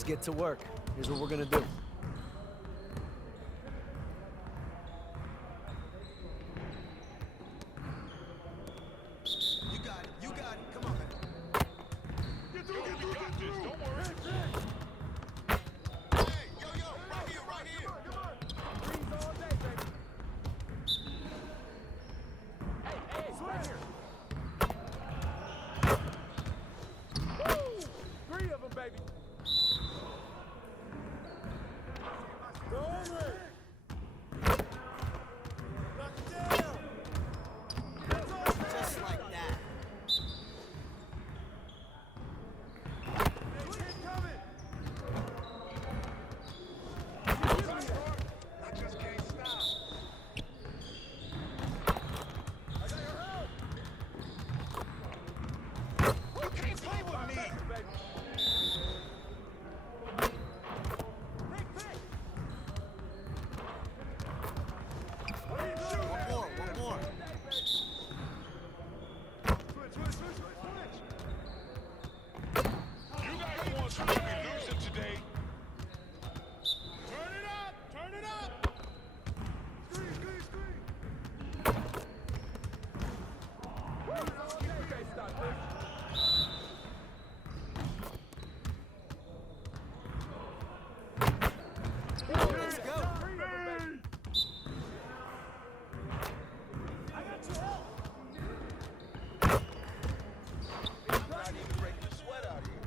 Let's get to work. Here's what we're going to do. You got it. You got it. Come on, man. Get through. Don't worry. Hey, yo, right here, right here. Come on. Freeze all day, baby. Hey, switch here. Woo! 3 of them, baby. Go over it. Knock it down. Just like that. Keep coming. I just can't stop. I got your help. You can't play with me. What are you doing? One more. Switch. You guys want to be losing today. Turn it up. Screen. Okay, stop this. Let's go. I got your help. Not even breaking the sweat out here.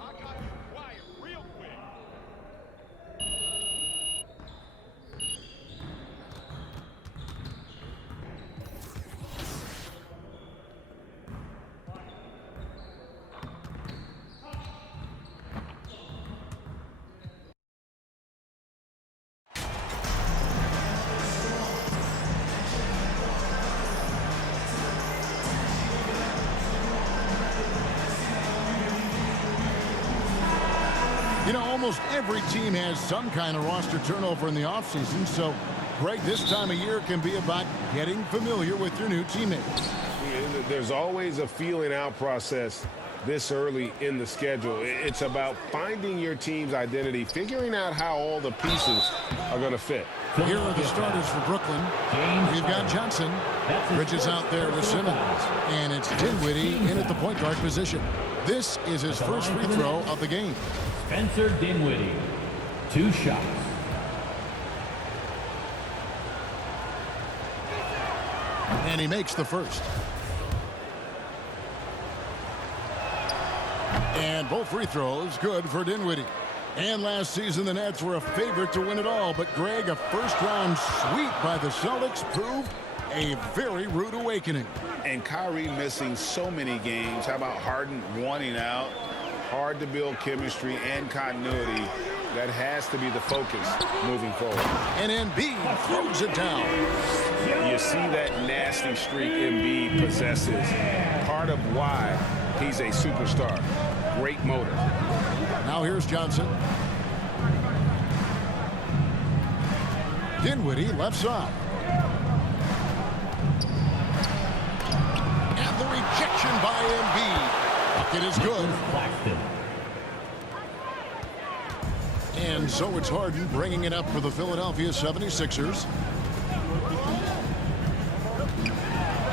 I got you quiet real quick. You know, almost every team has some kind of roster turnover in the offseason, so, Greg, this time of year can be about getting familiar with your new teammates. There's always a feeling out process this early in the schedule. It's about finding your team's identity, figuring out how all the pieces are going to fit. Here are the starters for Brooklyn. We've got Johnson. Bridges out there with Simmons. And it's Dinwiddie in at the point guard position. This is his first free throw of the game. Spencer Dinwiddie, 2 shots. And he makes the first. And both free throws good for Dinwiddie. And last season, the Nets were a favorite to win it all. But, Greg, a first-round sweep by the Celtics proved a very rude awakening. And Kyrie missing so many games. How about Harden wanting out? Hard to build chemistry and continuity. That has to be the focus moving forward. And Embiid throws it down. You see that nasty streak Embiid possesses. Part of why he's a superstar. Great motor. Now here's Johnson. Dinwiddie left side. And the rejection by Embiid. Bucket is good. Claxton. And so it's Harden bringing it up for the Philadelphia 76ers.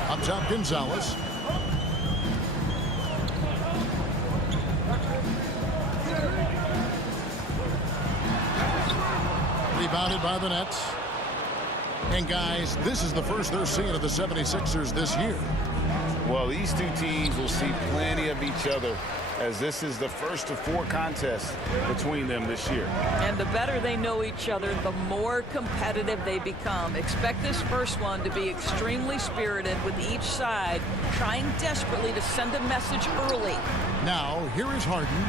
Up top, Gonzalez. Rebounded by the Nets. And guys, this is the first they're seeing of the 76ers this year. Well, these two teams will see plenty of each other, as this is the first of 4 contests between them this year. And the better they know each other, the more competitive they become. Expect this first one to be extremely spirited, with each side trying desperately to send a message early. Now, here is Harden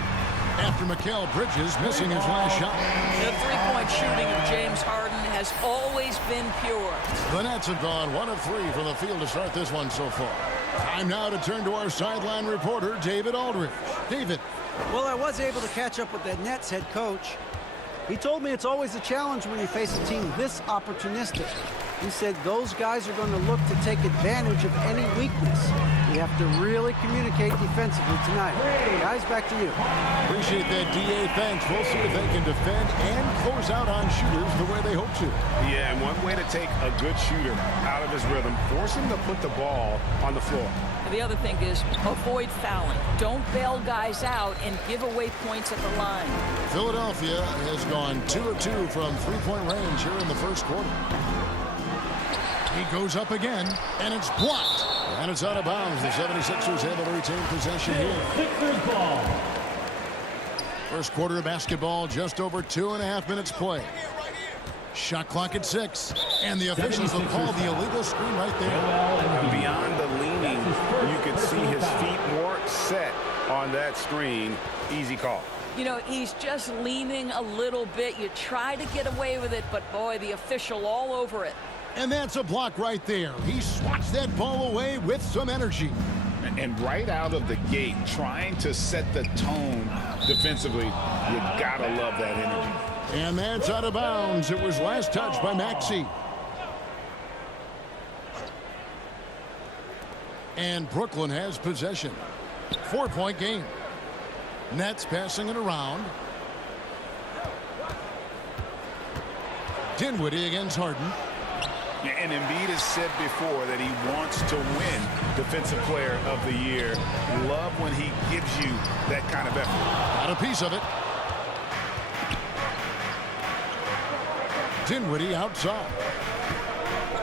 after Mikal Bridges missing his last shot. The three-point shooting of James Harden has always been pure. The Nets have gone 1 of 3 from the field to start this one so far. Time now to turn to our sideline reporter, David Aldridge. David. Well, I was able to catch up with that Nets head coach. He told me it's always a challenge when you face a team this opportunistic. He said those guys are going to look to take advantage of any weakness. We have to really communicate defensively tonight. Guys, back to you. Appreciate that, D.A. Thanks. We'll see if they can defend and close out on shooters the way they hope to. Yeah, and one way to take a good shooter out of his rhythm, force him to put the ball on the floor. The other thing is avoid fouling. Don't bail guys out and give away points at the line. Philadelphia has gone 2 of 2 from three-point range here in the first quarter. He goes up again, and it's blocked. And it's out of bounds. The 76ers able to retain possession here. Sixers ball. First quarter of basketball, just over 2.5 minutes play. Shot clock at 6. And the officials will call the illegal screen right there. And beyond the leaning, you could see his feet more set on that screen. Easy call. You know, he's just leaning a little bit. You try to get away with it, but boy, the official all over it. And that's a block right there. He swats that ball away with some energy. And right out of the gate, trying to set the tone defensively, you gotta love that energy. And that's out of bounds. It was last touched by Maxey. And Brooklyn has possession. 4-point game. Nets passing it around. Dinwiddie against Harden. And Embiid has said before that he wants to win Defensive Player of the Year. Love when he gives you that kind of effort. Got a piece of it. Dinwiddie outside.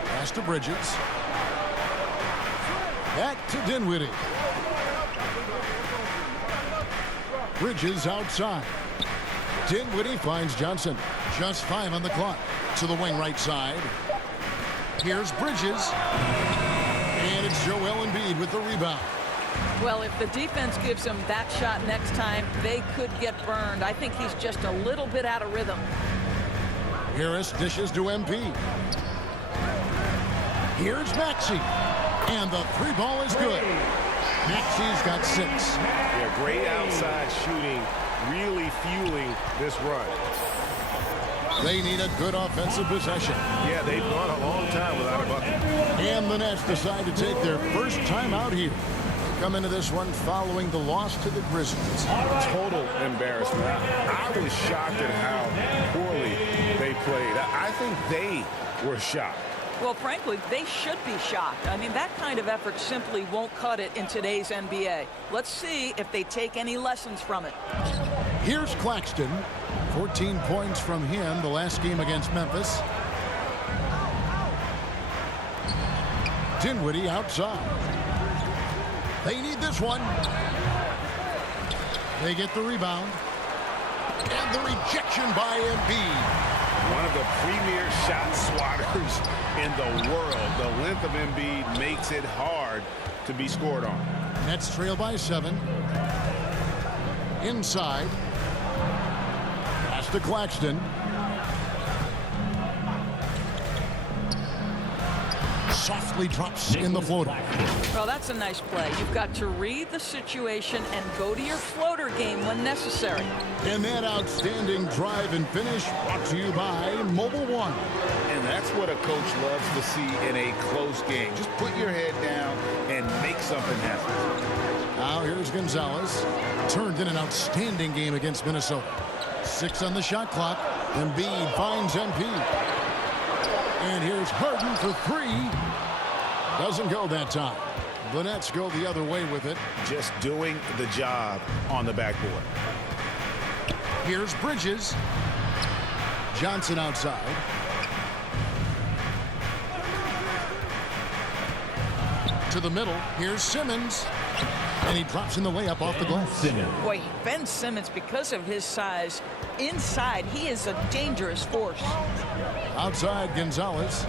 Pass to Bridges. Back to Dinwiddie. Bridges outside. Dinwiddie finds Johnson. Just 5 on the clock. To the wing right side. Here's Bridges. And it's Joel Embiid with the rebound. Well, if the defense gives him that shot next time, they could get burned. I think he's just a little bit out of rhythm. Harris dishes to MP. Here's Maxey. And the 3 ball is good. Maxey's got 6. Yeah, great outside shooting, really fueling this run. They need a good offensive possession. Yeah, they've gone a long time without a bucket. And the Nets decide to take their first time out here. Come into this one following the loss to the Grizzlies. Total embarrassment. I was shocked at how poorly they played. I think they were shocked. Well, frankly, they should be shocked. I mean, that kind of effort simply won't cut it in today's NBA. Let's see if they take any lessons from it. Here's Claxton. 14 points from him the last game against Memphis. Dinwiddie outside. They need this one. They get the rebound. And the rejection by Embiid. One of the premier shot swatters in the world. The length of Embiid makes it hard to be scored on. Nets trail by 7. Inside. Pass to Claxton. Softly drops in the floater. Well, that's a nice play. You've got to read the situation and go to your floater game when necessary. And that outstanding drive and finish brought to you by Mobile One. And that's what a coach loves to see in a close game. Just put your head down and make something happen. Now here's Gonzalez. Turned in an outstanding game against Minnesota. 6 on the shot clock. Embiid finds MP. And here's Harden for 3. Doesn't go that time. The Nets go the other way with it. Just doing the job on the backboard. Here's Bridges. Johnson outside. To the middle. Here's Simmons. And he drops in the layup off the glass. Boy, Ben Simmons, because of his size, inside, he is a dangerous force. Outside, Gonzalez.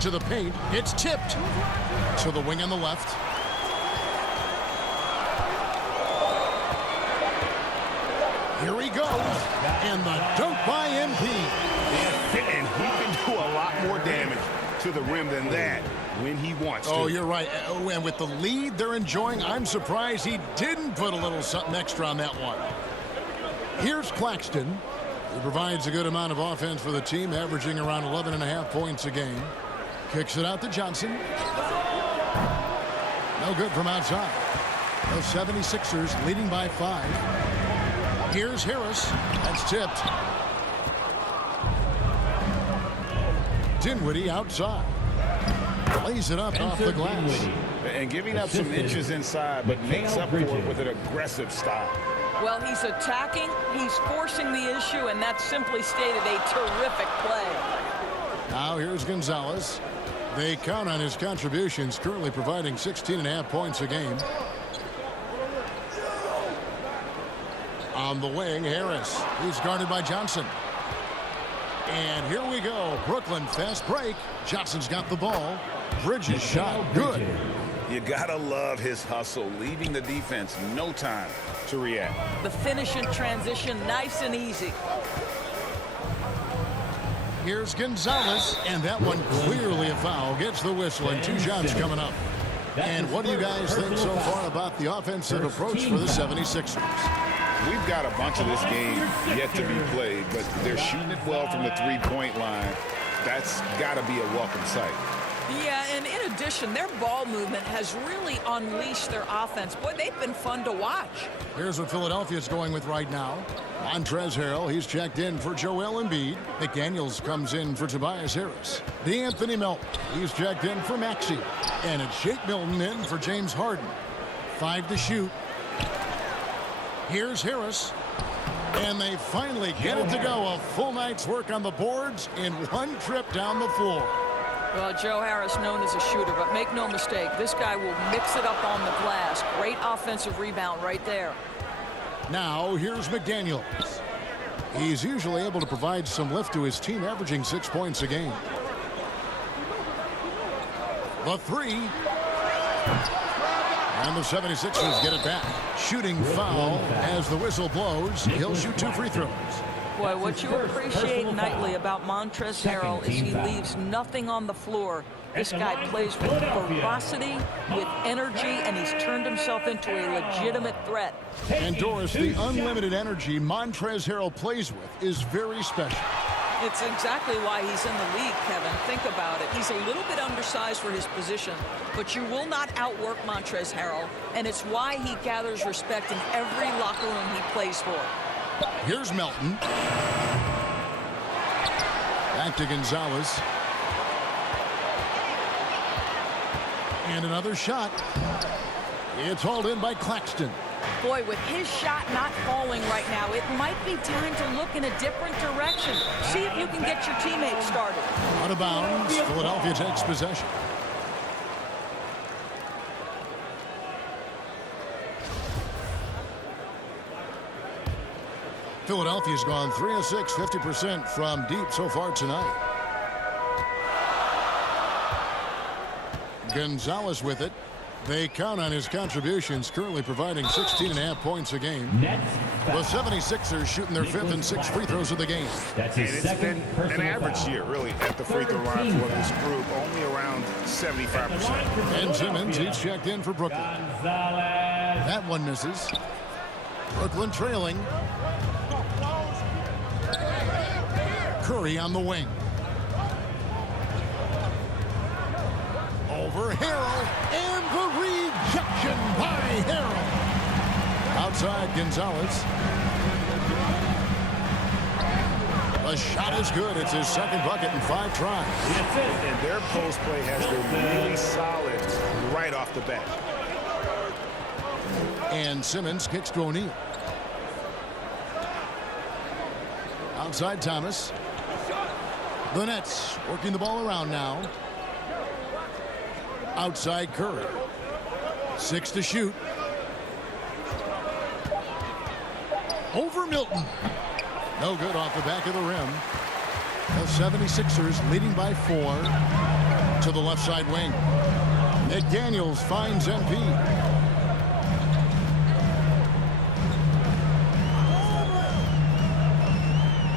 To the paint. It's tipped. To the wing on the left. Here he goes. And the dunk by MP. And he can do a lot more damage to the rim than that when he wants to. Oh, you're right. Oh, and with the lead they're enjoying, I'm surprised he didn't put a little something extra on that one. Here's Claxton. He provides a good amount of offense for the team, averaging around 11.5 points a game. Kicks it out to Johnson. No good from outside. The 76ers leading by 5. Here's Harris. That's tipped. Dinwiddie outside. Lays it up off the glass. And giving up some inches inside, but makes up for it with an aggressive style. Well, he's attacking, he's forcing the issue, and that's simply stated a terrific play. Now here's Gonzalez. They count on his contributions, currently providing 16.5 points a game. On the wing, Harris. He's guarded by Johnson. And here we go. Brooklyn, fast break. Johnson's got the ball. Bridges shot, good. You gotta love his hustle, leaving the defense no time to react. The finish in transition, nice and easy. Here's Gonzalez, and that one clearly a foul. Gets the whistle, and 2 shots coming up. And what do you guys think so far about the offensive approach for the 76ers? We've got a bunch of this game yet to be played, but they're shooting it well from the three-point line. That's got to be a welcome sight. Yeah, and in addition, their ball movement has really unleashed their offense. Boy, they've been fun to watch. Here's what Philadelphia's going with right now. Montrezl Harrell, he's checked in for Joel Embiid. McDaniels comes in for Tobias Harris. DeAnthony Melton, he's checked in for Maxey. And it's Shake Milton in for James Harden. 5 to shoot. Here's Harris. And they finally get it to go. A full night's work on the boards in one trip down the floor. Well, Joe Harris known as a shooter, but make no mistake, this guy will mix it up on the glass. Great offensive rebound right there. Now, here's McDaniels. He's usually able to provide some lift to his team, averaging 6 points a game. The 3. And the 76ers get it back. Shooting foul as the whistle blows. He'll shoot 2 free throws. Boy, what you appreciate nightly about Montrezl Harrell is he leaves nothing on the floor. This guy plays with ferocity, with energy, and he's turned himself into a legitimate threat. And Doris, the unlimited energy Montrezl Harrell plays with is very special. It's exactly why he's in the league, Kevin. Think about it. He's a little bit undersized for his position, but you will not outwork Montrezl Harrell, and it's why he gathers respect in every locker room he plays for. Here's Melton. Back to Gonzalez. And another shot. It's hauled in by Claxton. Boy, with his shot not falling right now, it might be time to look in a different direction. See if you can get your teammates started. Out of bounds. Philadelphia takes possession. Philadelphia's gone 3 of 6, 50% from deep so far tonight. Gonzalez with it. They count on his contributions, currently providing 16.5 points a game. The 76ers shooting their 5th and 6th free throws of the game. That's his second An average year, really, at the free throw line for this group, only around 75%. And Simmons, he's checked in for Brooklyn. That one misses. Brooklyn trailing. Curry on the wing. Over Harrell, and the rejection by Harrell. Outside Gonzalez. The shot is good. It's his second bucket in 5 tries. And their post play has been really solid right off the bat. And Simmons kicks to O'Neal. Outside Thomas. The Nets working the ball around now. Outside Curry. 6 to shoot. Over Milton. No good off the back of the rim. The 76ers leading by 4 to the left side wing. McDaniels finds MP.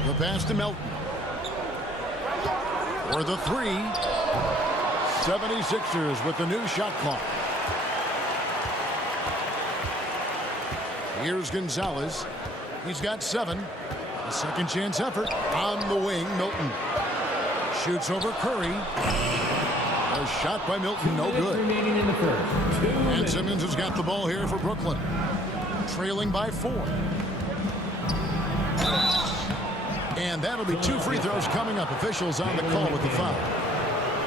The pass to Melton. For the 3. 76ers with the new shot clock. Here's Gonzalez. He's got 7. A second chance effort on the wing. Milton shoots over Curry. A shot by Milton, no good. Remaining in the first. 2 And minutes. Simmons has got the ball here for Brooklyn. Trailing by 4. And that'll be 2 free throws coming up. Officials on the call with the foul.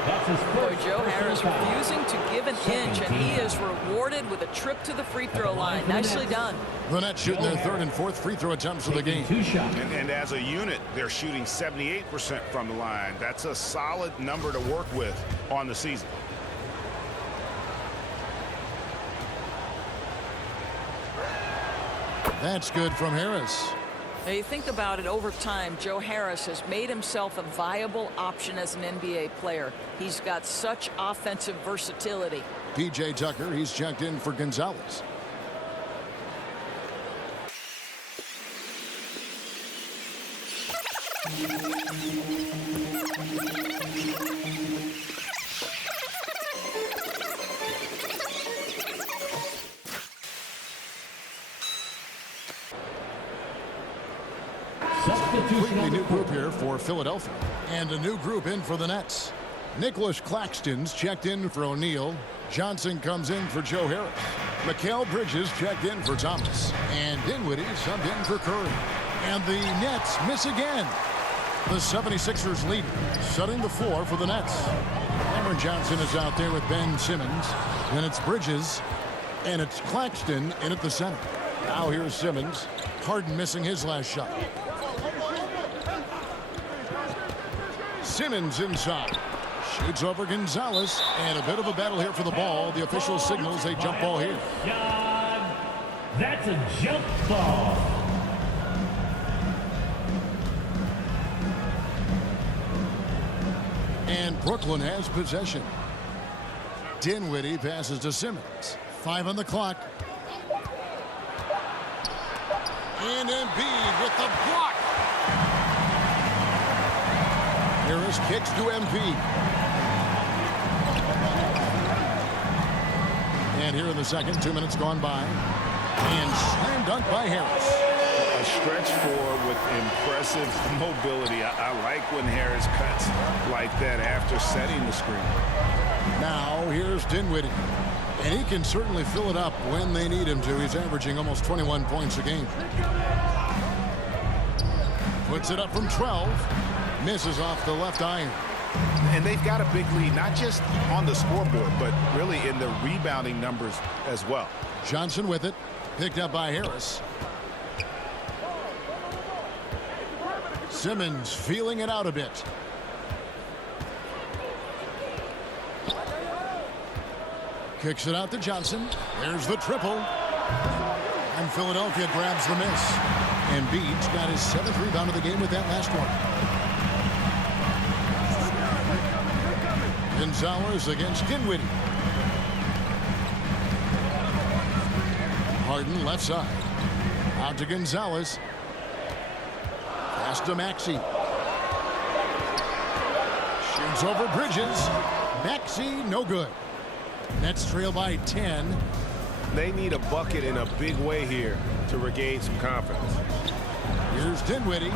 That's his Boy, first Joe Harris personal foul. refusing to give an inch, and he is rewarded with a trip to the free throw line. Nicely done. The Nets shooting their 3rd and 4th free throw attempts of the game. 2 shots. And as a unit, they're shooting 78% from the line. That's a solid number to work with on the season. That's good from Harris. Now you think about it, over time, Joe Harris has made himself a viable option as an NBA player. He's got such offensive versatility. P.J. Tucker, he's checked in for Gonzalez. Completely new group here for Philadelphia. And a new group in for the Nets. Nicholas Claxton's checked in for O'Neal. Johnson comes in for Joe Harris. Mikal Bridges checked in for Thomas. And Dinwiddie subbed in for Curry. And the Nets miss again. The 76ers lead, setting the floor for the Nets. Cameron Johnson is out there with Ben Simmons. Then it's Bridges. And it's Claxton in at the center. Now here's Simmons. Harden missing his last shot. Simmons inside. Shoots over Gonzalez. And a bit of a battle here for the ball. The official signals a jump ball here. Shot. That's a jump ball. And Brooklyn has possession. Dinwiddie passes to Simmons. 5 on the clock. And Embiid with the block. Harris kicks to Embiid. And here in the second, 2 minutes gone by. And slam dunk by Harris. A stretch forward with impressive mobility. I like when Harris cuts like that after setting the screen. Now here's Dinwiddie. And he can certainly fill it up when they need him to. He's averaging almost 21 points a game. Puts it up from 12. Misses off the left iron. And they've got a big lead, not just on the scoreboard, but really in the rebounding numbers as well. Johnson with it. Picked up by Harris. Simmons feeling it out a bit. Kicks it out to Johnson. There's the triple. And Philadelphia grabs the miss. Embiid's got his 7th rebound of the game with that last one. Gonzalez against Dinwiddie. Harden left side. Out to Gonzalez. Pass to Maxey. Shoots over Bridges. Maxey, no good. Nets trail by 10. They need a bucket in a big way here to regain some confidence. Here's Dinwiddie.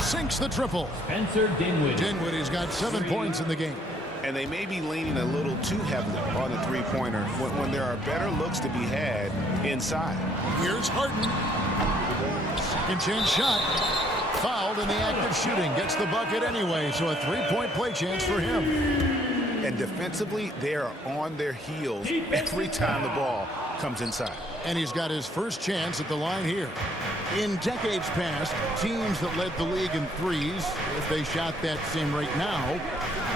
Sinks the triple. Spencer Dinwiddie. Dinwiddie's got 7 points in the game. And they may be leaning a little too heavily on the three-pointer when there are better looks to be had inside. Here's Harden. Second chance shot. Fouled in the act of shooting. Gets the bucket anyway, so a 3-point play chance for him. And defensively, they are on their heels every time the ball comes inside. And he's got his first chance at the line here. In decades past, teams that led the league in threes, if they shot that same rate now,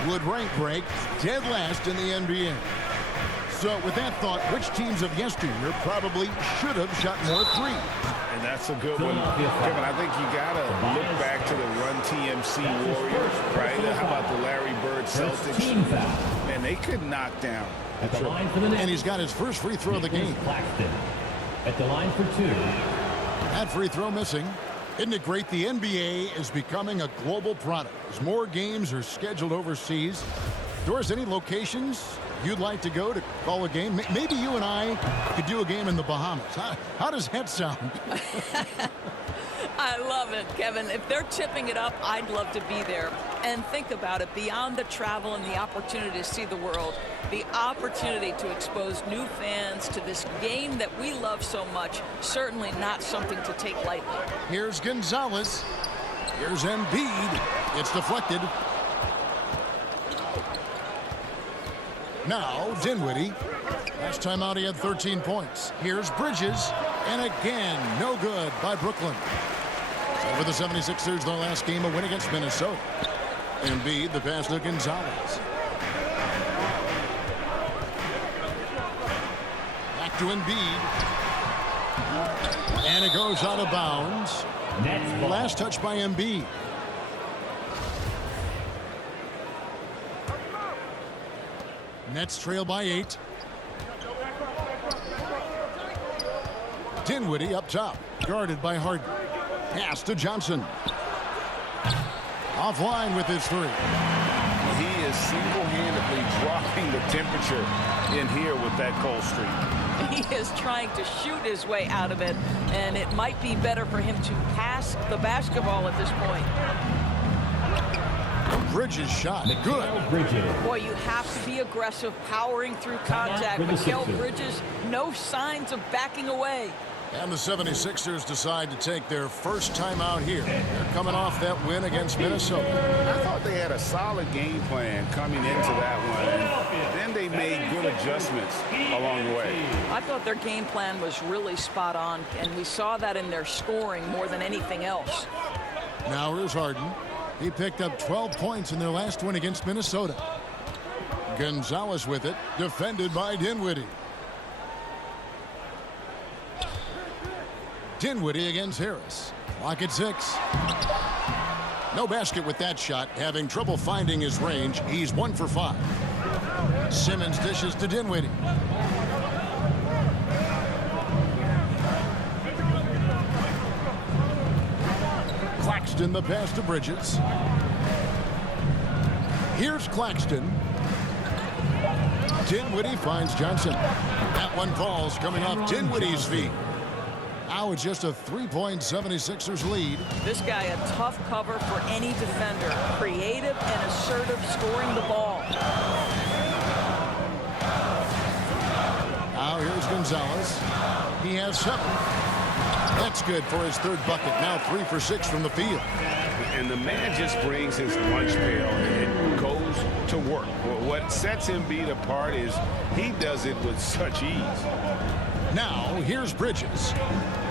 would rank break dead last in the NBA. So with that thought, which teams of yesteryear probably should have shot more threes? And that's a good one. Kevin, I think you got to look back to the Run TMC Warriors, right? How about the Larry Bird Celtics? Team foul. And they could knock down. At the line for the Nets. And he's got his first free throw of the game. Claxton. At the line for 2. That free throw missing. Isn't it great? The NBA is becoming a global product. As more games are scheduled overseas, doors any locations you'd like to go to call a game? Maybe you and I could do a game in the Bahamas. How does that sound? I love it, Kevin. If they're tipping it up, I'd love to be there. And think about it, beyond the travel and the opportunity to see the world, the opportunity to expose new fans to this game that we love so much, certainly not something to take lightly. Here's Gonzalez. Here's Embiid. It's deflected. Now Dinwiddie. Last time out he had 13 points. Here's Bridges. And again, no good by Brooklyn. So for the 76ers, their last game, a win against Minnesota. Embiid, the pass to Gonzalez. Back to Embiid. And it goes out of bounds. Last touch by Embiid. Nets trail by 8. Dinwiddie up top, guarded by Harden. Pass to Johnson. Offline with his 3. He is single-handedly dropping the temperature in here with that cold streak. He is trying to shoot his way out of it, and it might be better for him to pass the basketball at this point. Bridges shot. Good. Boy, you have to be aggressive, powering through contact. Mikal Bridges, no signs of backing away. And the 76ers decide to take their first time out here. They're coming off that win against Minnesota. I thought they had a solid game plan coming into that one. And then they made good adjustments along the way. I thought their game plan was really spot on, and we saw that in their scoring more than anything else. Now here's Harden. He picked up 12 points in their last win against Minnesota. Gonzalez with it, defended by Dinwiddie. Dinwiddie against Harris. Clock at 6. No basket with that shot. Having trouble finding his range. He's 1 for 5. Simmons dishes to Dinwiddie. Claxton the pass to Bridges. Here's Claxton. Dinwiddie finds Johnson. That one falls coming off Dinwiddie's feet. Now it's just a 3-point 76ers lead. This guy a tough cover for any defender. Creative and assertive scoring the ball. Now here's Gonzalez. He has 7. That's good for his 3rd bucket. Now 3 for 6 from the field. And the man just brings his lunch pail and goes to work. What sets Embiid apart is he does it with such ease. Now here's Bridges.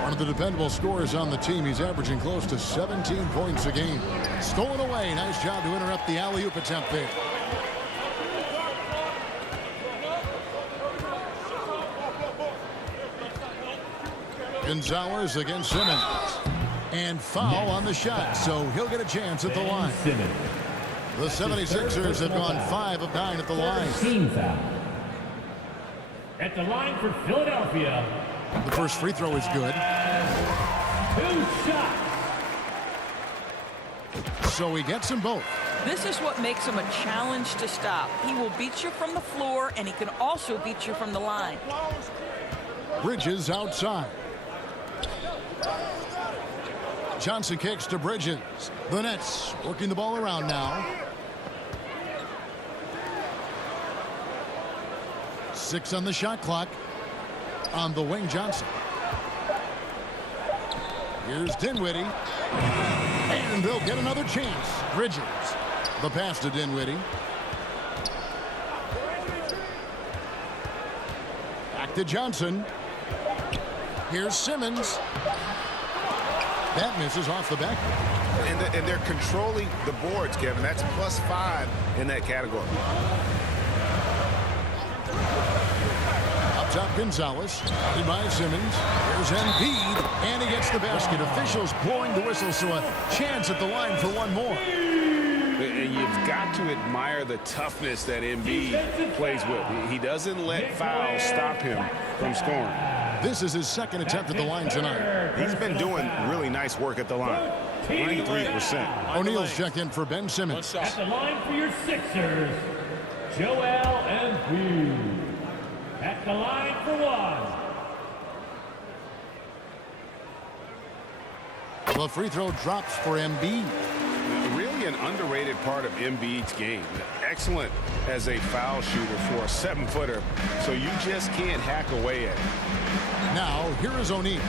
One of the dependable scorers on the team. He's averaging close to 17 points a game. Stolen away. Nice job to interrupt the alley-oop attempt there. Gonzalez against Simmons. And foul on the shot, so he'll get a chance at the line. The 76ers have gone 5 of 9 at the line. Team foul. At the line for Philadelphia. The first free throw is good. 2 shots. So he gets them both. This is what makes him a challenge to stop. He will beat you from the floor, and he can also beat you from the line. Bridges outside. Johnson kicks to Bridges. The Nets working the ball around now. 6 on the shot clock. On the wing, Johnson. Here's Dinwiddie. And they'll get another chance. Bridges. The pass to Dinwiddie. Back to Johnson. Here's Simmons. That misses off the back. And they're controlling the boards, Kevin. That's +5 in that category. Up top, Gonzalez. Guarded by Simmons. Here's Embiid. And he gets the basket. Officials blowing the whistle, so a chance at the line for one more. And you've got to admire the toughness that Embiid plays with. He doesn't let fouls stop him from scoring. This is his 2nd attempt at the line tonight. He's been doing really nice work at the line. 23%. O'Neal's checked in for Ben Simmons. At the line for your Sixers, Joel Embiid. At the line for one. The free throw drops for Embiid. Really an underrated part of Embiid's game. Excellent as a foul shooter for a 7-footer, so you just can't hack away at it. Now, here is O'Neal.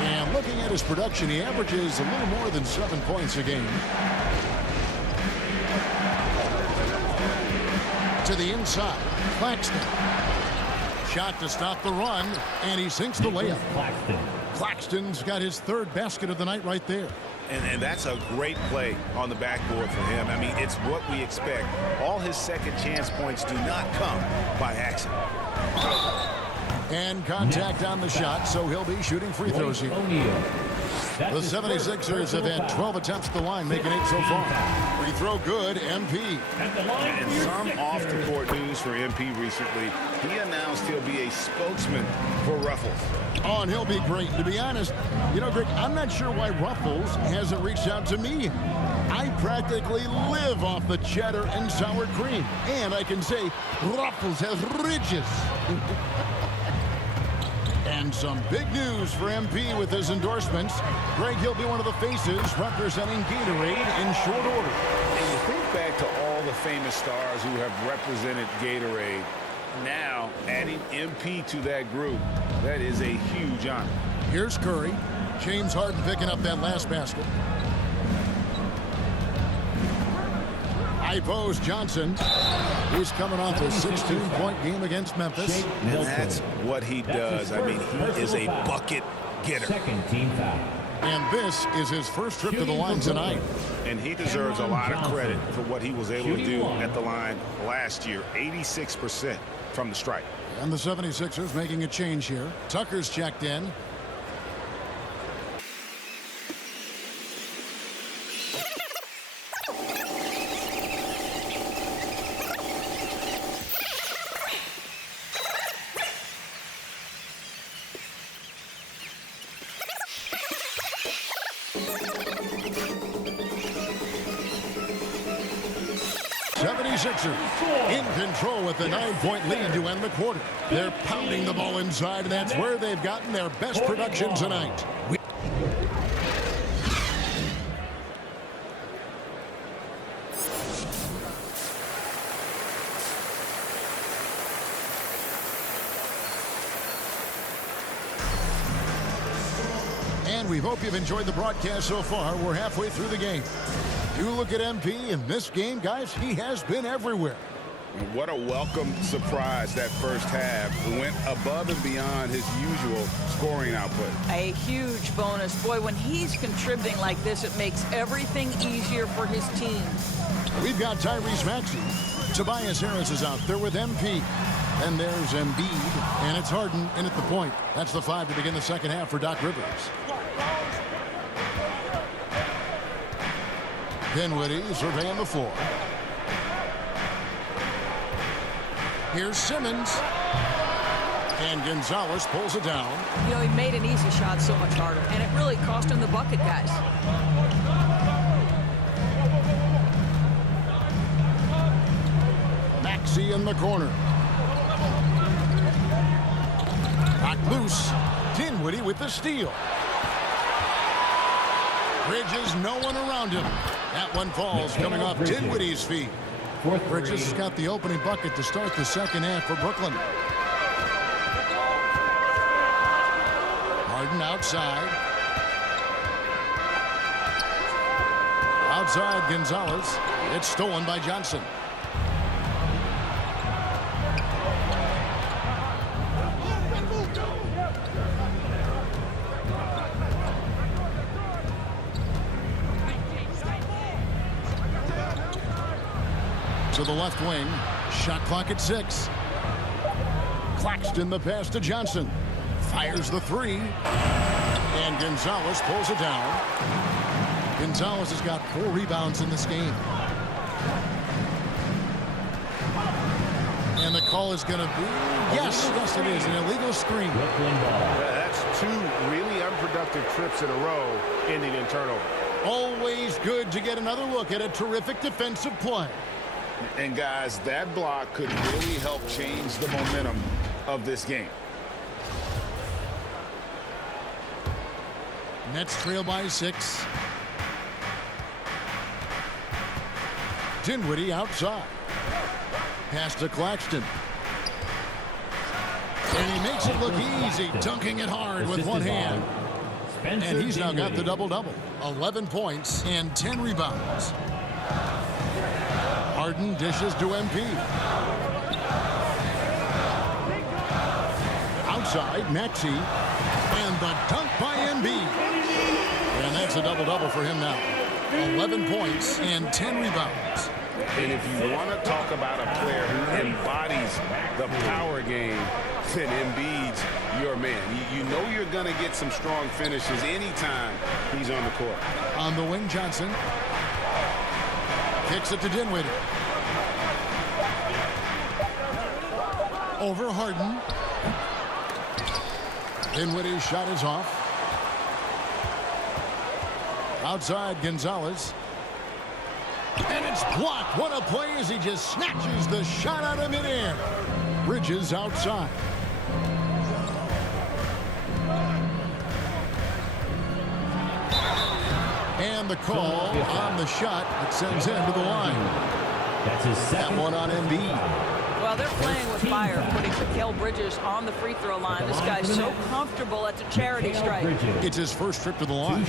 And looking at his production, he averages a little more than 7 points a game. To the inside, Claxton. Shot to stop the run, and he sinks the layup. Claxton's got his 3rd basket of the night right there. And that's a great play on the backboard for him. I mean, it's what we expect. All his second chance points do not come by accident. And contact on the shot, so he'll be shooting free throws here. The 76ers have had 12 attempts at the line, making 8 so far. Free throw good, MP. And some off-the-court news for MP recently. He announced he'll be a spokesman for Ruffles. Oh, and he'll be great. To be honest, you know, Greg, I'm not sure why Ruffles hasn't reached out to me. I practically live off the cheddar and sour cream. And I can say Ruffles has ridges. And some big news for MP with his endorsements. Greg, he'll be one of the faces representing Gatorade in short order. And you think back to all the famous stars who have represented Gatorade. Now, adding MP to that group, that is a huge honor. Here's Curry. James Harden picking up that last basket. High post Johnson. He's coming off a 16-point game against Memphis. And that's what he does. I mean, he is a bucket getter. Second team foul. And this is his first trip to the line tonight. And he deserves a lot of credit for what he was able to do at the line last year. 86% from the stripe. And the 76ers making a change here. Tucker's checked in. In control with the 9-point lead to end the quarter. They're pounding the ball inside, and that's where they've gotten their best production tonight. And we hope you've enjoyed the broadcast so far. We're halfway through the game. You look at MP in this game, guys, he has been everywhere. What a welcome surprise that first half. Went above and beyond his usual scoring output. A huge bonus. Boy, when he's contributing like this, it makes everything easier for his team. We've got Tyrese Maxey. Tobias Harris is out there with MP. And there's Embiid, and it's Harden in at the point. That's the 5 to begin the second half for Doc Rivers. Dinwiddie surveying the floor. Here's Simmons. And Gonzalez pulls it down. You know, he made an easy shot so much harder, and it really cost him the bucket, guys. Maxey in the corner. Knocked loose. Dinwiddie with the steal. Bridges, no one around him. That one falls coming off Dinwiddie's feet. Bridges has got the opening bucket to start the second half for Brooklyn. Harden outside. Outside Gonzalez. It's stolen by Johnson. To the left wing. Shot clock at 6. Claxton the pass to Johnson. Fires the 3. And Gonzalez pulls it down. Gonzalez has got 4 rebounds in this game. And the call is going to be, yes, it is, an illegal screen. That's 2 really unproductive trips in a row ending in turnover. Always good to get another look at a terrific defensive play. And guys, that block could really help change the momentum of this game. Nets trail by 6. Dinwiddie outside. Pass to Claxton. And he makes it look easy, dunking it hard with one hand. And he's now got the double-double. 11 points and 10 rebounds. Harden dishes to MP. Outside, Maxey. And the dunk by Embiid. And that's a double-double for him now. 11 points and 10 rebounds. And if you want to talk about a player who embodies the power game, then Embiid's your man. You know you're going to get some strong finishes anytime he's on the court. On the wing, Johnson. Kicks it to Dinwiddie. Over Harden. Dinwiddie's shot is off. Outside, Gonzalez. And it's blocked. What a play as he just snatches the shot out of midair. Bridges outside. And the call on the shot that sends him to the line. That's his second. That one on Embiid. Well, they're playing with fire, putting Mikal Bridges on the free throw line. This guy's so comfortable at the charity strike. It's his first trip to the line.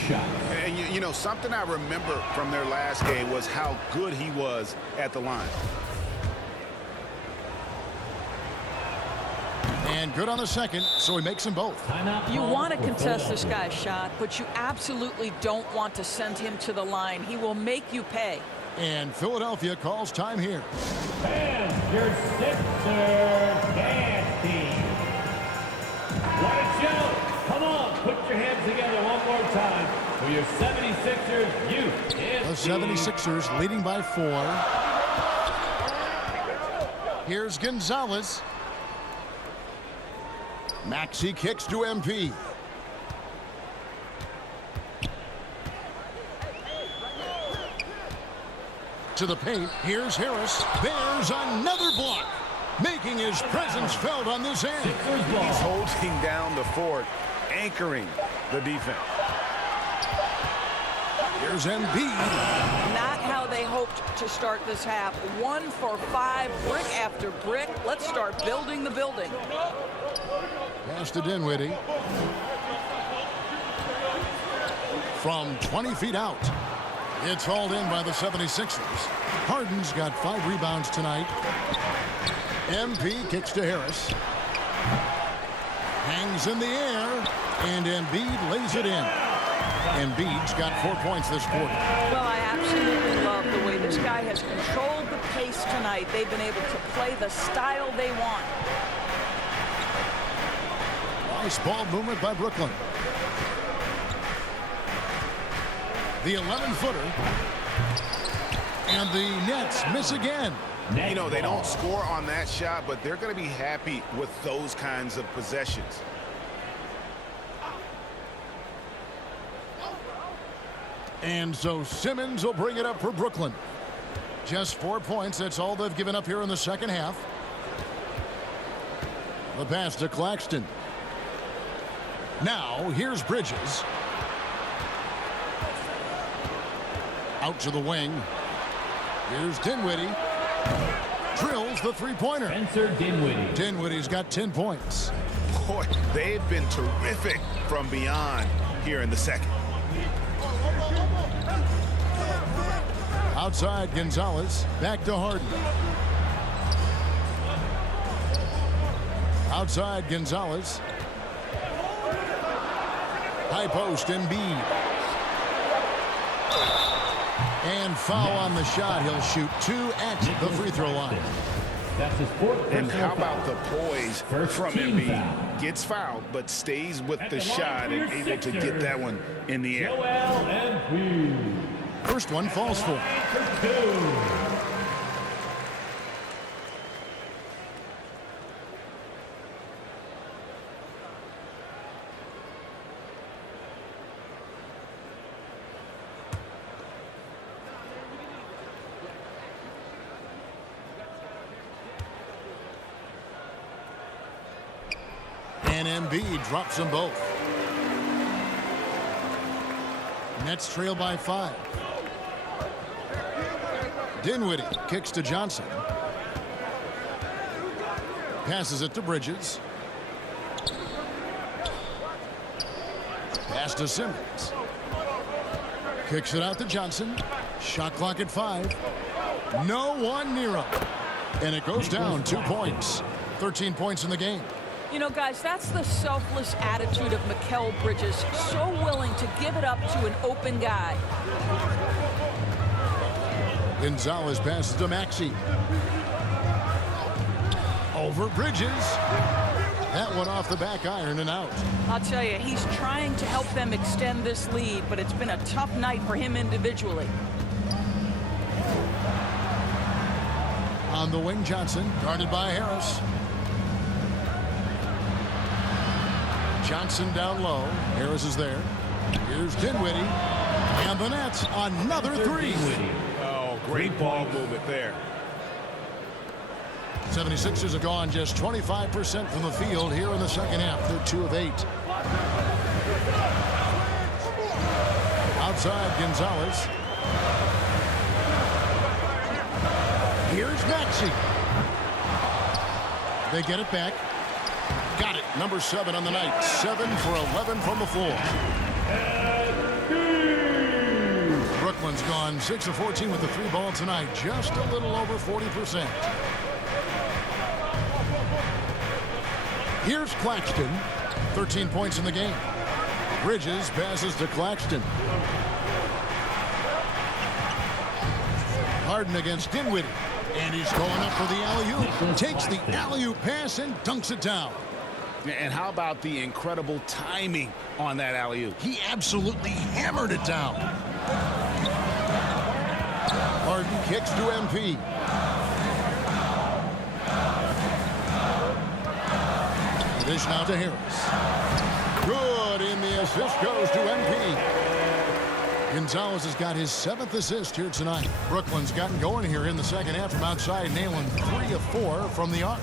And you know, something I remember from their last game was how good he was at the line. And good on the second, so he makes them both. You want to contest this guy's shot, but you absolutely don't want to send him to the line. He will make you pay. And Philadelphia calls time here. And your Sixers dance team. What a show. Come on, put your hands together one more time for your 76ers youth. The 76ers leading by 4. Here's Gonzalez. Maxey kicks to MP. To the paint. Here's Harris. There's another block. Making his presence felt on this end. He's holding down the fort, anchoring the defense. Here's Embiid. Not how they hoped to start this half. 1 for 5, brick after brick. Let's start building the building. Pass to Dinwiddie. From 20 feet out. It's hauled in by the 76ers. Harden's got 5 rebounds tonight. MP kicks to Harris. Hangs in the air. And Embiid lays it in. Embiid's got 4 points this quarter. Well, I absolutely love the way this guy has controlled the pace tonight. They've been able to play the style they want. Nice ball movement by Brooklyn. The 11-footer. And the Nets miss again. You know, they don't score on that shot, but they're going to be happy with those kinds of possessions. And so Simmons will bring it up for Brooklyn. Just 4 points. That's all they've given up here in the second half. The pass to Claxton. Now, here's Bridges. Out to the wing. Here's Dinwiddie. Drills the three-pointer. Spencer Dinwiddie. Dinwiddie's got 10 points. Boy, they've been terrific from beyond here in the second. Outside, Gonzalez. Back to Harden. Outside, Gonzalez. High post, Embiid. And foul on the shot. He'll shoot 2 at the free throw line. That's his 4th. And how about the poise from team Embiid? foul. Gets fouled, but stays with the shot and able to get that one in the air. Joel Embiid. First one falls for. For 2. And Embiid drops them both. Nets trail by 5. Dinwiddie kicks to Johnson. Passes it to Bridges. Pass to Simmons. Kicks it out to Johnson. Shot clock at 5. No one near him. And it goes down 2 points. 13 points in the game. You know, guys, that's the selfless attitude of Mikal Bridges. So willing to give it up to an open guy. Gonzalez passes to Maxey. Over Bridges. That one off the back iron and out. I'll tell you, he's trying to help them extend this lead, but it's been a tough night for him individually. On the wing, Johnson, guarded by Harris. Johnson down low. Harris is there. Here's Dinwiddie. And the Nets, another 3. Oh, great ball movement there. 76ers have gone just 25% from the field here in the second half. They're 2 of 8. Outside, Gonzalez. Here's Maxey. They get it back. Got it. Number 7 on the night. 7 for 11 from the floor. Brooklyn's gone 6 of 14 with the 3 ball tonight. Just a little over 40%. Here's Claxton. 13 points in the game. Bridges passes to Claxton. Harden against Dinwiddie. And he's going up for the alley-oop. Takes the alley-oop pass and dunks it down. And how about the incredible timing on that alley-oop? He absolutely hammered it down. Harden kicks to MP. Dish now to Harris. Good, and the assist goes to MP. Gonzalez has got his 7th assist here tonight. Brooklyn's gotten going here in the second half from outside, nailing 3 of 4 from the arc.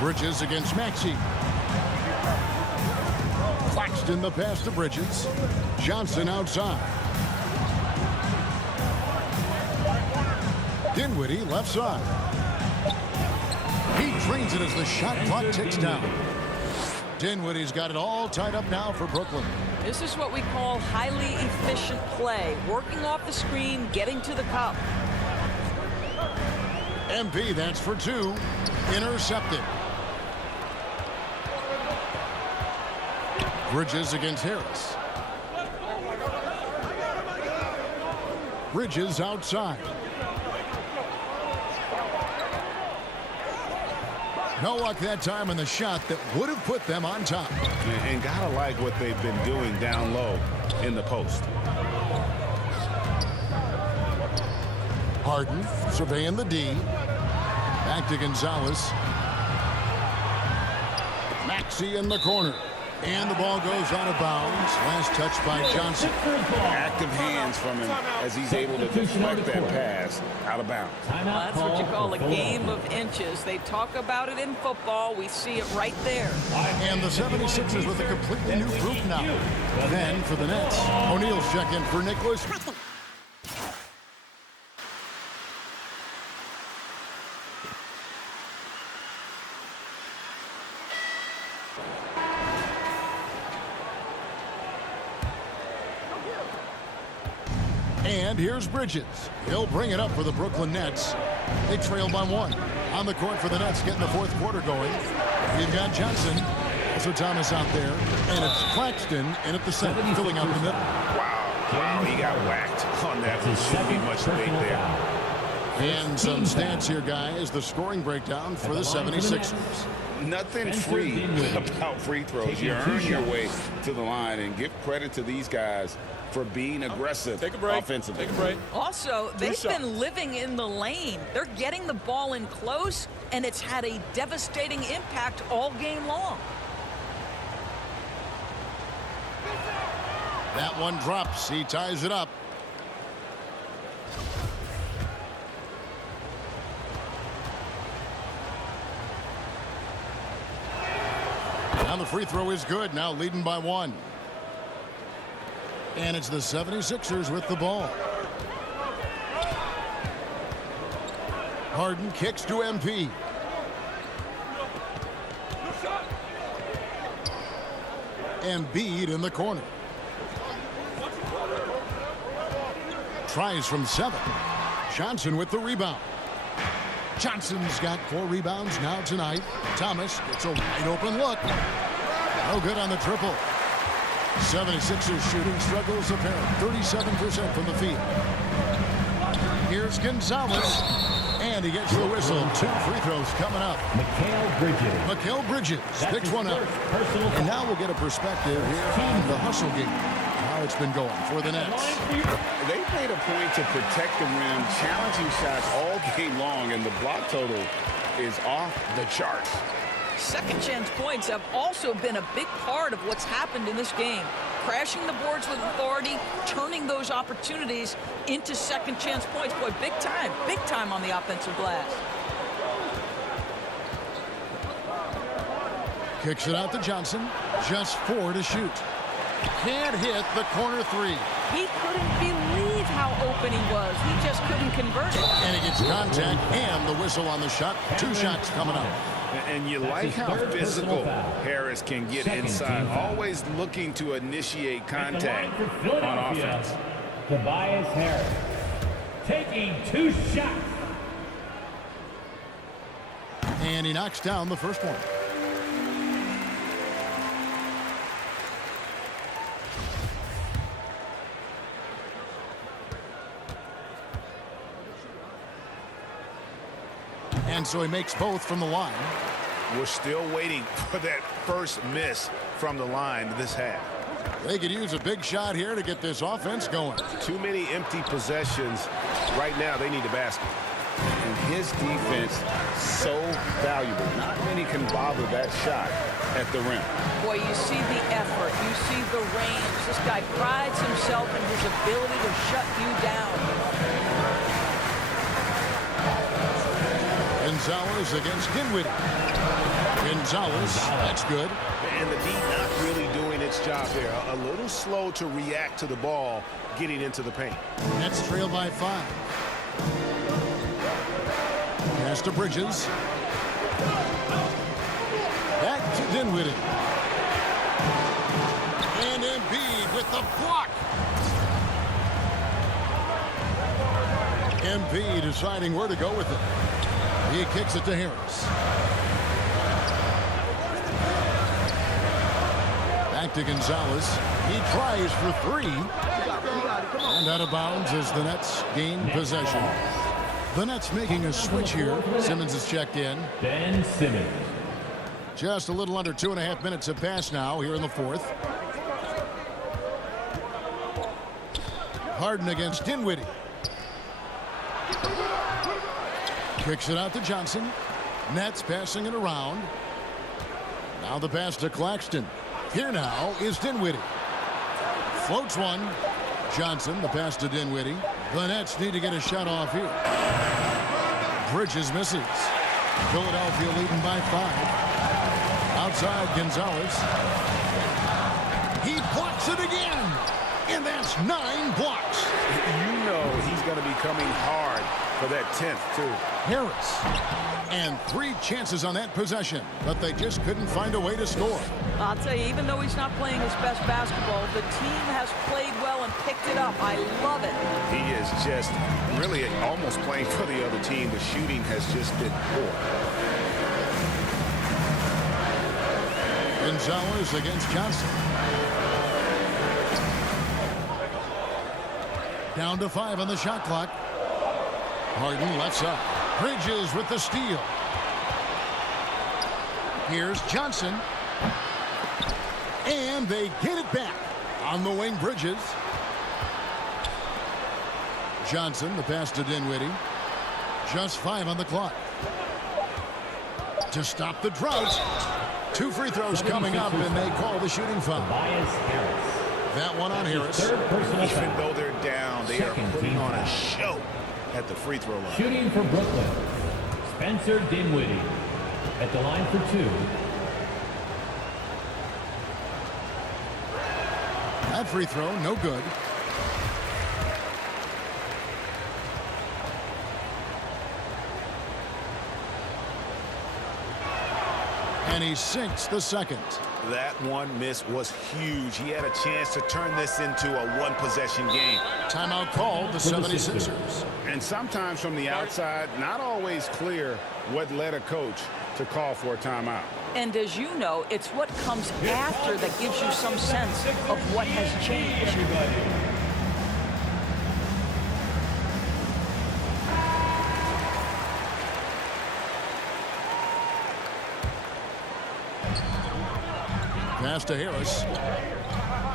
Bridges against Maxey. Claxton the pass to Bridges. Johnson outside. Dinwiddie left side. He drains it as the shot clock ticks down. Dinwiddie's got it all tied up now for Brooklyn. This is what we call highly efficient play. Working off the screen, getting to the cup. MP, that's for 2. Intercepted. Bridges against Harris. Bridges outside. No luck that time in the shot that would have put them on top. And gotta like what they've been doing down low in the post. Harden surveying the D. Back to Gonzalez. Maxey in the corner. And the ball goes out of bounds. Last touch by Johnson. Active hands from him as he's able to deflect that pass out of bounds. Well, that's what you call a game of inches. They talk about it in football. We see it right there. And the 76ers with a completely new group now. Then for the Nets, O'Neal's check in for Nicholas. And here's Bridges. He'll bring it up for the Brooklyn Nets. They trail by 1. On the court for the Nets, getting the 4th quarter going. You've got Johnson. Also Thomas out there. And it's Claxton in at the center, filling out the middle. Wow, he got whacked on that. There shouldn't be much debate there. And some stats here, guys. The scoring breakdown for the 76ers. Nothing free about free throws. You earn your way to the line, and give credit to these guys for being aggressive offensively. Take a break. Also, they've shots. been living in the lane. They're getting the ball in close, and it's had a devastating impact all game long. That one drops. He ties it up. And the free throw is good. Now leading by 1. And it's the 76ers with the ball. Harden kicks to MP. Embiid in the corner. Tries from 7. Johnson with the rebound. Johnson's got 4 rebounds now tonight. Thomas gets a wide open look. No good on the triple. 76ers shooting struggles apparent. 37% from the field. Here's Gonzalez. And he gets the whistle. 2 free throws coming up. Mikal Bridges picks one up. And now we'll get a perspective here on the hustle game. How it's been going for the Nets. They made a point to protect the rim, challenging shots all game long, and the block total is off the charts. Second chance points have also been a big part of what's happened in this game. Crashing the boards with authority, turning those opportunities into second chance points. Boy, big time on the offensive glass. Kicks it out to Johnson. Just 4 to shoot. Can't hit the corner 3. He couldn't believe how open he was. He just couldn't convert it. And he gets contact and the whistle on the shot. 2 shots coming up. And you like how physical Harris can get inside, always looking to initiate contact on offense. Tobias Harris taking 2 shots. And he knocks down the first one. And so he makes both from the line. We're still waiting for that first miss from the line this half. They could use a big shot here to get this offense going. Too many empty possessions. Right now, they need a basket. And his defense so valuable. Not many can bother that shot at the rim. Boy, you see the effort. You see the range. This guy prides himself in his ability to shut you down. Gonzalez against Dinwiddie. Gonzalez, that's good. And the D not really doing its job there. A little slow to react to the ball getting into the paint. Nets trail by 5. Pass to Bridges. Back to Dinwiddie. And Embiid with the block. Embiid deciding where to go with it. He kicks it to Harris. Back to Gonzalez. He tries for 3. And out of bounds as the Nets gain possession. The Nets making a switch here. Simmons is checked in. Ben Simmons. Just a little under 2.5 minutes have passed now here in the 4th. Harden against Dinwiddie. Kicks it out to Johnson. Nets passing it around. Now the pass to Claxton. Here now is Dinwiddie. Floats one. Johnson, the pass to Dinwiddie. The Nets need to get a shot off here. Bridges misses. Philadelphia leading by 5. Outside Gonzalez. He blocks it again. And that's 9 blocks. You know he's going to be coming hard for that 10th, too. Harris. And 3 chances on that possession, but they just couldn't find a way to score. I'll tell you, even though he's not playing his best basketball, the team has played well and picked it up. I love it. He is just really almost playing for the other team. The shooting has just been poor. Gonzalez against Johnson. Down to 5 on the shot clock. Harden lets up. Bridges with the steal. Here's Johnson. And they get it back. On the wing, Bridges. Johnson, the pass to Dinwiddie. Just 5 on the clock. To stop the drought. 2 free throws coming up, and they call the shooting foul. That one on Harris. Even though they're down, they are putting on a show at the free throw line. Shooting for Brooklyn, Spencer Dinwiddie at the line for 2. That free throw, no good. And he sinks the second. That one miss was huge. He had a chance to turn this into a one-possession game. Timeout called the 76ers. And sometimes from the outside, not always clear what led a coach to call for a timeout. And as you know, it's what comes after that gives you some sense of what has changed. Pass to Harris.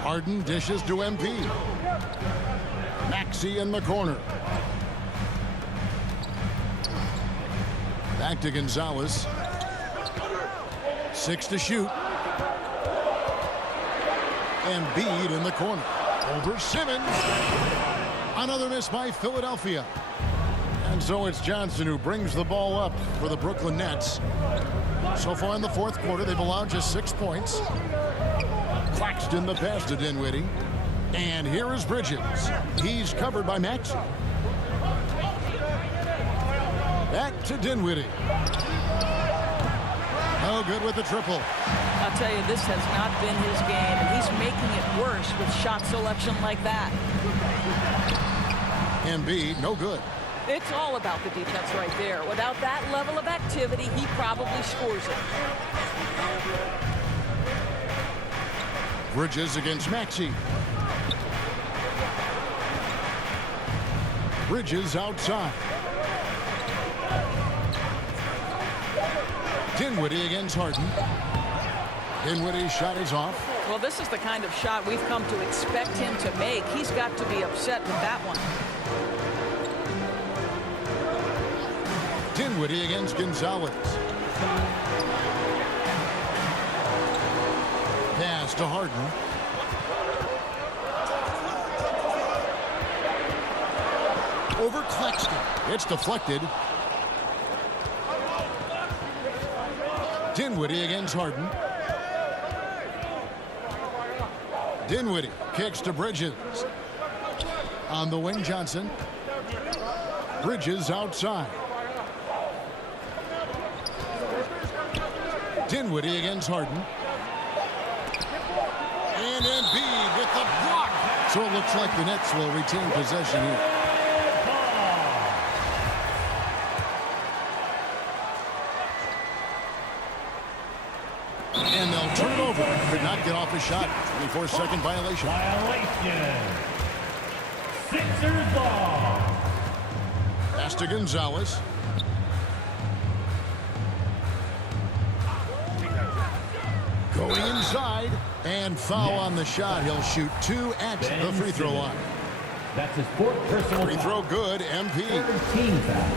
Harden dishes to MP. Maxey in the corner. Back to Gonzalez. 6 to shoot. Embiid in the corner. Over Simmons. Another miss by Philadelphia. And so it's Johnson who brings the ball up for the Brooklyn Nets. So far in the fourth quarter, they've allowed just 6 points. Claxton the pass to Dinwiddie. And here is Bridges. He's covered by Maxey. Back to Dinwiddie. No good with the triple. I'll tell you, this has not been his game, and he's making it worse with shot selection like that. Embiid, no good. It's all about the defense right there. Without that level of activity, he probably scores it. Bridges against Maxey. Bridges outside. Dinwiddie against Harden. Dinwiddie's shot is off. Well, this is the kind of shot we've come to expect him to make. He's got to be upset with that one. Dinwiddie against Gonzalez. Pass to Harden. Over Claxton. It's deflected. Dinwiddie against Harden. Dinwiddie kicks to Bridges. On the wing, Johnson. Bridges outside. Dinwiddie against Harden. And Embiid with the block. So it looks like the Nets will retain possession here. And they'll turn it over. Could not get off a shot. 24-second violation. Sixers ball. Pass to Gonzalez. Going inside. And foul on the shot. He'll shoot 2 at the free throw line. That's his fourth personal Free throw good. MP. 13 foul.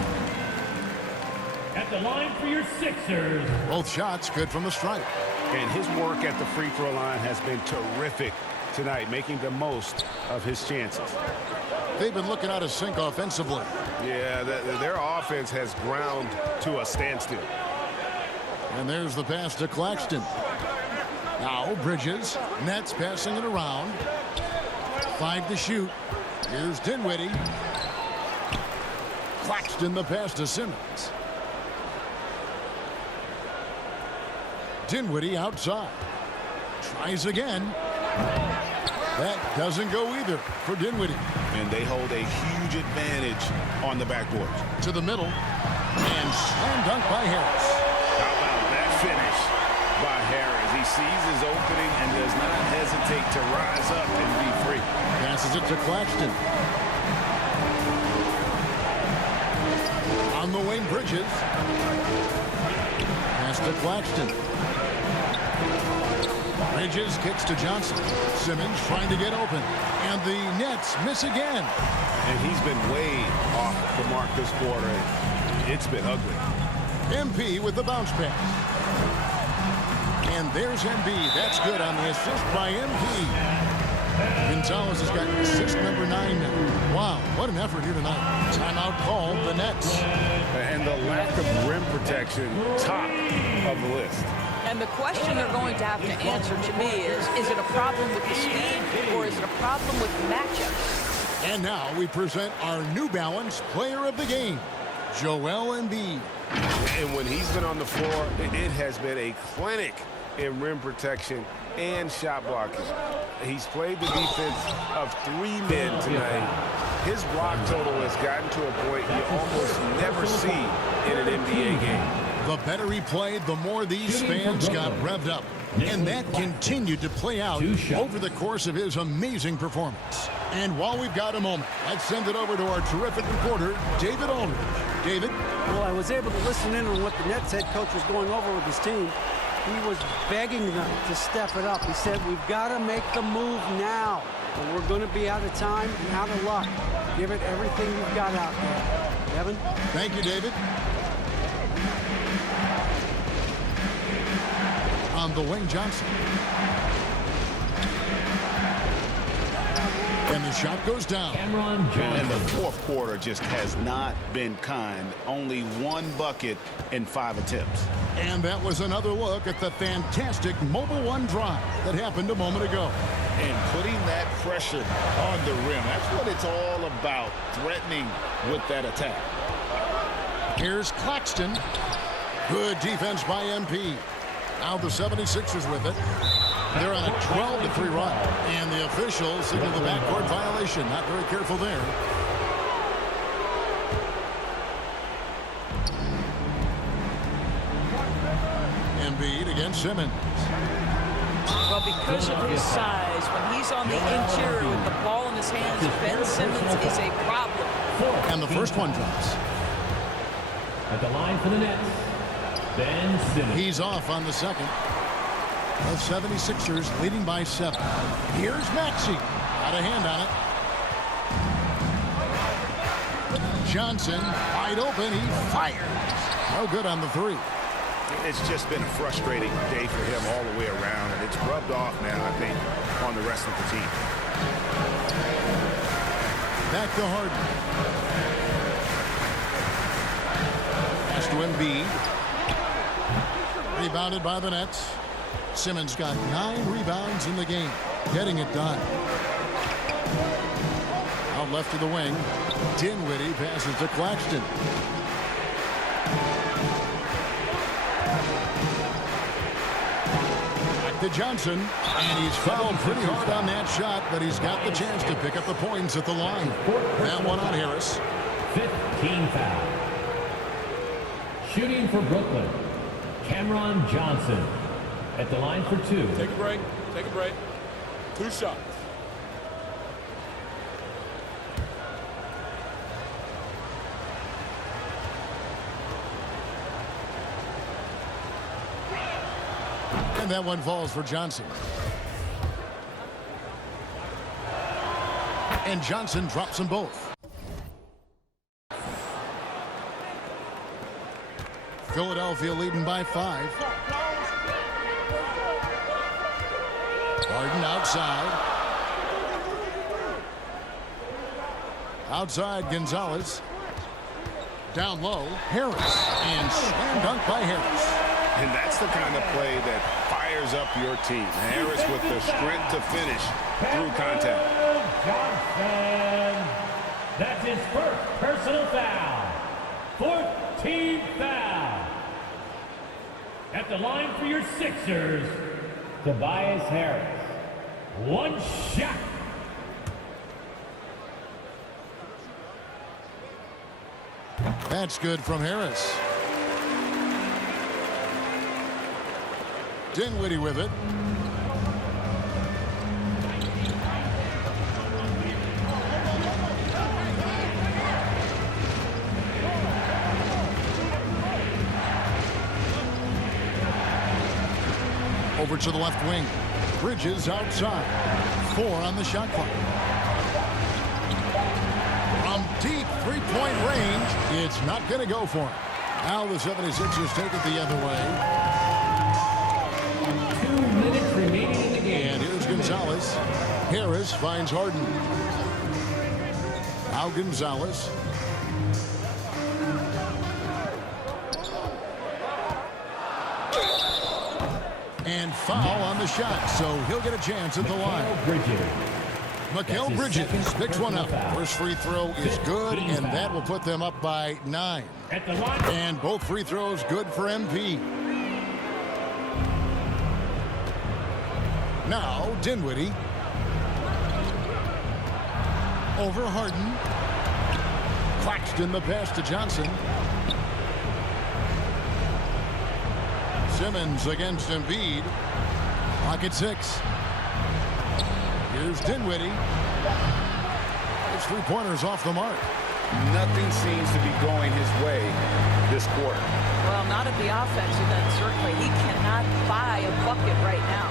At the line for your Sixers. Both shots good from the stripe. And his work at the free throw line has been terrific tonight, making the most of his chances. They've been looking out of sync offensively. Yeah, their offense has ground to a standstill. And there's the pass to Claxton. Now Bridges. Nets passing it around. 5 to shoot. Here's Dinwiddie. Claxton the pass to Simmons. Dinwiddie outside. Tries again. That doesn't go either for Dinwiddie. And they hold a huge advantage on the backboard. To the middle. And slam dunk by Harris. How about that finish by Harris? He sees his opening and does not hesitate to rise up and be free. Passes it to Claxton. On the wing, Bridges. Pass to Claxton. Bridges kicks to Johnson. Simmons trying to get open. And the Nets miss again. And he's been way off the mark this quarter. It's been ugly. MP with the bounce pass. And there's Embiid. That's good on the assist by MP. Gonzalez has got assist number 9 now. Wow, what an effort here tonight. Timeout called the Nets. And the lack of rim protection, top of the list. And the question they're going to have to answer to me is Is it a problem with the scheme, or is it a problem with matchups? And now we present our New Balance Player of the Game, Joel Embiid. And when he's been on the floor, it has been a clinic in rim protection and shot blocking. He's played the defense of 3 men tonight. His block total has gotten to a point you almost never see in an NBA game. The better he played, the more these fans got revved up. And that continued to play out over the course of his amazing performance. And while we've got a moment, let's send it over to our terrific reporter, David Aldridge. David? Well, I was able to listen in on what the Nets head coach was going over with his team. He was begging them to step it up. He said, we've got to make the move now, or we're going to be out of time and out of luck. Give it everything you've got out there. Kevin? Thank you, David. On the wing, Johnson. And the shot goes down. Cameron Johnson. And the fourth quarter just has not been kind. Only 1 bucket in 5 attempts. And that was another look at the fantastic Mobile One drive that happened a moment ago. And putting that pressure on the rim. That's what it's all about, threatening with that attack. Here's Claxton. Good defense by MP. Now the 76ers with it. They're on a 12-3 run. And the officials signal the backcourt violation. Not very careful there. Embiid against Simmons. Well, because of his size, when he's on the interior with the ball in his hands, Ben Simmons is a problem. And the first one drops. At the line for the Nets, Ben Simmons. He's off on the second. The 76ers leading by 7. Here's Maxey. Got a hand on it. Johnson wide open. He fires. No good on the 3. It's just been a frustrating day for him all the way around, and it's rubbed off now, I think, on the rest of the team. Back to Harden. Pass to Embiid. Rebounded by the Nets. Simmons got 9 rebounds in the game, getting it done. Out left of the wing, Dinwiddie passes to Claxton. Back to Johnson, and he's fouled pretty hard on that shot, but he's got the chance to pick up the points at the line. That one on Harris. 15 foul. Shooting for Brooklyn, Cameron Johnson. At the line for 2. Take a break. Take a break. 2 shots. And that one falls for Johnson. And Johnson drops them both. Philadelphia leading by 5. Harden outside. Outside Gonzalez. Down low, Harris. And slam dunk by Harris. And that's the kind of play that fires up your team. Harris with the sprint to finish through contact. Johnson. That's his first personal foul. 14th foul. At the line for your Sixers, Tobias Harris. 1 shot. That's good from Harris. Dinwiddie with it. Over to the left wing. Bridges outside. 4 on the shot clock. From deep three-point range, it's not going to go for him. Now the 76ers take it the other way. 2 minutes remaining in the game. And here's Gonzalez. Harris finds Harden. Now Gonzalez. And And foul on the shot, so he'll get a chance at the line. Mikal Bridges picks one up. First free throw is good, and that will put them up by 9. And both free throws good for MP. Now, Dinwiddie. Over Harden. Claxton the pass to Johnson. Simmons against Embiid. Pocket 6. Here's Dinwiddie. His three-pointers off the mark. Nothing seems to be going his way this quarter. Well, not at the offensive end, certainly. He cannot buy a bucket right now.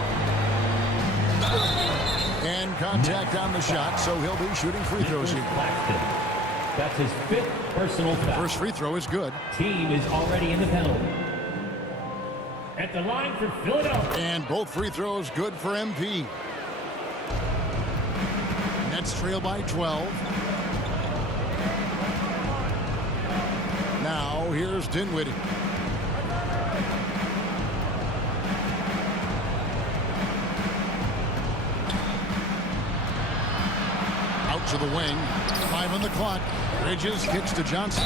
And contact on the shot, so he'll be shooting free throws here. That's his 5th personal foul. First free throw is good. Team is already in the penalty. At the line for Philadelphia. And both free throws good for MP. Nets trail by 12. Now here's Dinwiddie. Out to the wing. 5 on the clock. Bridges kicks to Johnson.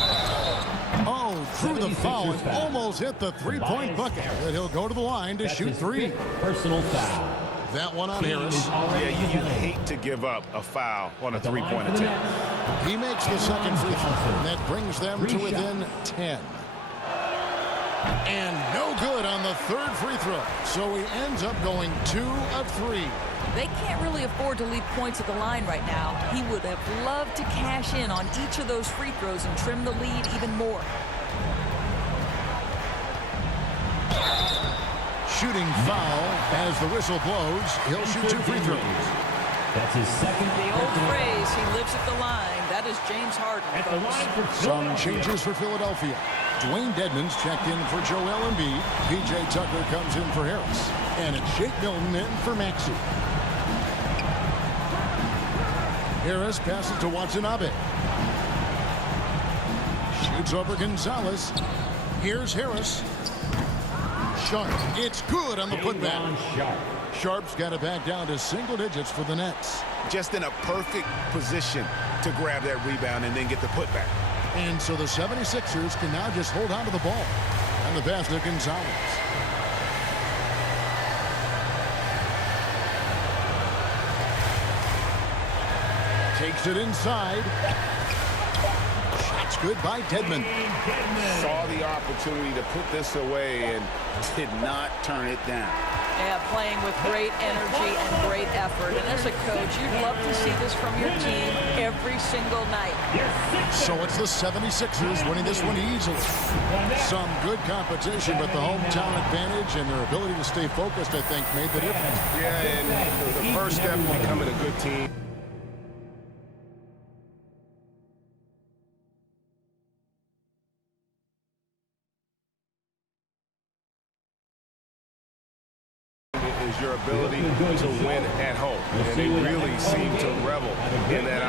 Oh, through the foul and almost hit the three-point bucket. But he'll go to the line to shoot 3. Personal foul. That one on Harris. Yeah, you hate to give up a foul on a three-point attempt. He makes the second free throw. And that brings them to within 10. And no good on the third free throw. So he ends up going 2 of 3. They can't really afford to leave points at the line right now. He would have loved to cash in on each of those free throws and trim the lead even more. Shooting foul as the whistle blows. He'll shoot 2 free throws. That's his second. The old phrase, he lives at the line. That is James Harden. At the line for Some changes for Philadelphia. Dwayne Dedmon's checked in for Joel Embiid. P.J. Tucker comes in for Harris. And it's Shake Milton in for Maxey. Harris passes to Watanabe. Shoots over Gonzalez. Here's Harris. Sharp. It's good on the putback. Sharp's got it back down to single digits for the Nets. Just in a perfect position to grab that rebound and then get the putback. And so the 76ers can now just hold on to the ball. And the pass to Gonzalez. Takes it inside. Shots good by Dedmon. Saw the opportunity to put this away and did not turn it down. Yeah, playing with great energy and great effort. And as a coach, you'd love to see this from your team every single night. So it's the 76ers winning this one easily. Some good competition, but the hometown advantage and their ability to stay focused, I think, made the difference. Yeah, and the first step in becoming a good team. Is your ability to win at home. And they really seem to revel in that